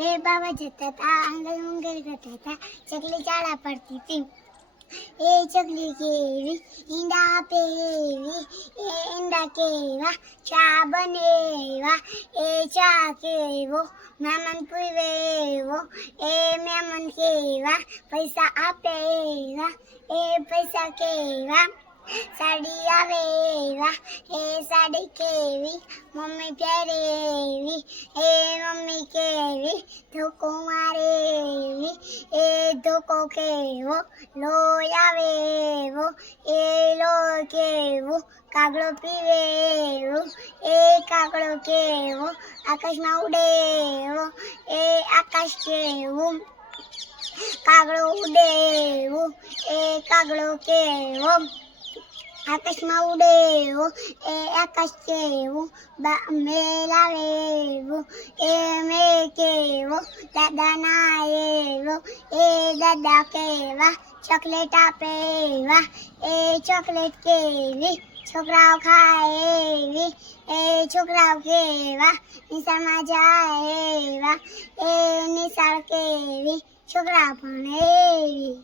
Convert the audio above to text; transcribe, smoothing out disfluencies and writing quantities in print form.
બે બાવા જતા હતા, આંગલ મંગલ કરતા હતા, ચકલી ચાળા પડતી હતી. એ ચકલી કેવી ઈંડા આપે એવી, એ ઈંડા કેવા ચા બનેવા, એ ચા કેવો મહેમાન પૂવે એવો, એ મહેમાન કેવા પૈસા આપે એવા, એ પૈસા કેવા સાડી આવે એવા, એ સાડી કેવી મમ્મી પહેરે એવી, એ મમ્મી કેવી ધોકો મારે એવી, એ ધોકો કેવો લોહી આવે એવો, એ લોહી કેવો કાગડો પીવે એવો, એ કાગડો કેવો આકાશમાં ઉડે એવો, એ આકાશ કેવું કાગડો ઉડે એવો, એ કાગડો કેવો આકાશમાં ઉડે એવો, એ આકાશ કેવું મેલ આવે એવો, એ મેલ કેવો દાદા ના એવો, એ દાદા કેવા ચોકલેટ આપે એવા, એ ચોકલેટ કેવી છોકરાઓ ખાય એવી, એ છોકરાઓ કેવા નિશાળમાં જાય એવા, એ નિશાળ કેવી છોકરા ભણે એવી.